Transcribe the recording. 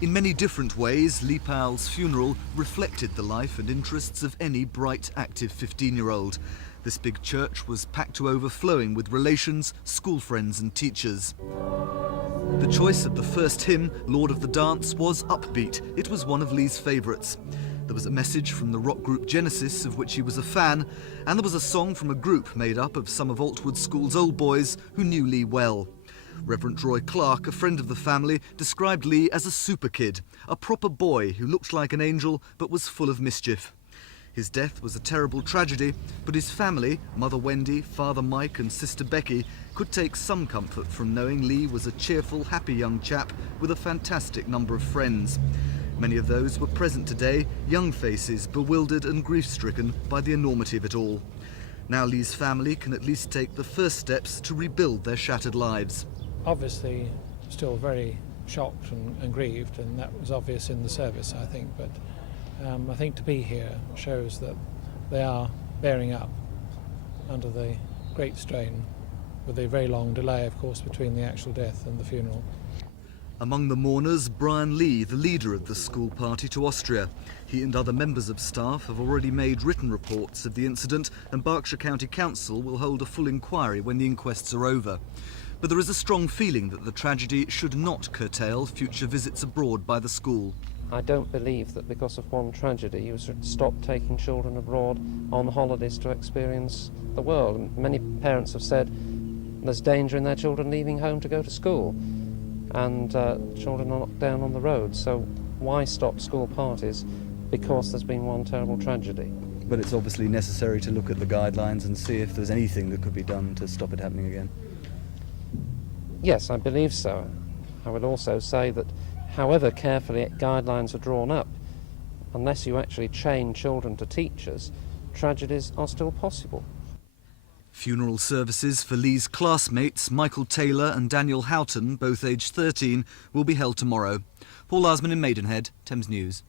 In many different ways, Lee Powell's funeral reflected the life and interests of any bright, active 15-year-old. This big church was packed to overflowing with relations, school friends and teachers. The choice of the first hymn, Lord of the Dance, was upbeat. It was one of Lee's favourites. There was a message from the rock group Genesis, of which he was a fan, and there was a song from a group made up of some of Altwood School's old boys who knew Lee well. Reverend Roy Clark, a friend of the family, described Lee as a super kid, a proper boy who looked like an angel but was full of mischief. His death was a terrible tragedy, but his family, Mother Wendy, Father Mike and Sister Becky, could take some comfort from knowing Lee was a cheerful, happy young chap with a fantastic number of friends. Many of those were present today, young faces, bewildered and grief-stricken by the enormity of it all. Now Lee's family can at least take the first steps to rebuild their shattered lives. Obviously still very shocked and grieved, and that was obvious in the service, I think, but I think to be here shows that they are bearing up under the great strain, with a very long delay, of course, between the actual death and the funeral. Among the mourners, Brian Lee, the leader of the school party to Austria. He and other members of staff have already made written reports of the incident, and Berkshire County Council will hold a full inquiry when the inquests are over. But there is a strong feeling that the tragedy should not curtail future visits abroad by the school. I don't believe that because of one tragedy you should stop taking children abroad on holidays to experience the world. And many parents have said there's danger in their children leaving home to go to school, and children are knocked down on the road. So why stop school parties because there's been one terrible tragedy? But it's obviously necessary to look at the guidelines and see if there's anything that could be done to stop it happening again. Yes, I believe so. I would also say that however carefully guidelines are drawn up, unless you actually train children to teachers, tragedies are still possible. Funeral services for Lee's classmates, Michael Taylor and Daniel Houghton, both aged 13, will be held tomorrow. Paul Larsman in Maidenhead, Thames News.